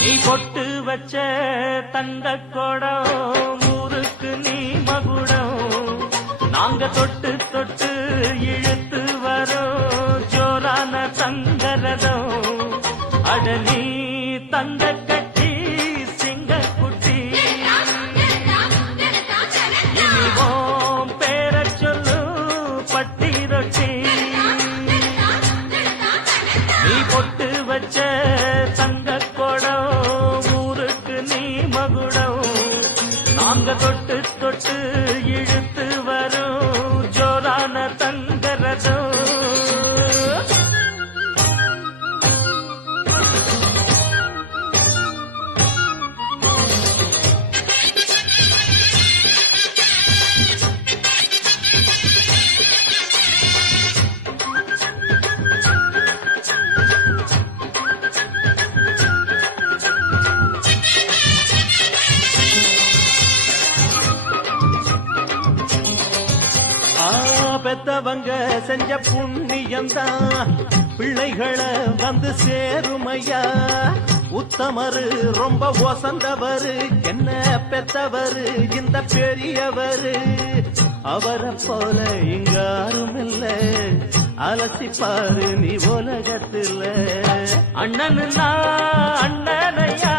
நீ பொட்டு வச்ச தங்க கொடம் ஊருக்கு நீ மகுடம் நாங்க தொட்டு தொட்டு இழுத்து வரோம் ஜோரான தங்கரதம் அட நீ தங்க கட்டி சிங்க குட்டி இனிவோம் பேர சொல்லு பட்டி ரொட்டி நீ பொட்டு வச்ச தங்க கொடம் ஊருக்கு நீ மகுடம் நாங்க தொட்டு தொட்டு இழுத்து வரும் ஜோரான தங்கரதம் பெத்தவங்க செஞ்ச புண்ணியம்தான் பிள்ளைகளை வந்து சேருமையா உத்தமரு ரொம்ப ஒசந்தவரு என்ன பெத்தவரு இந்த பெரியவரு அவரை போல இங்காரும் இல்ல அலசிப்பாரு நீ உலகத்துல அண்ணனுன்னா அண்ணனையா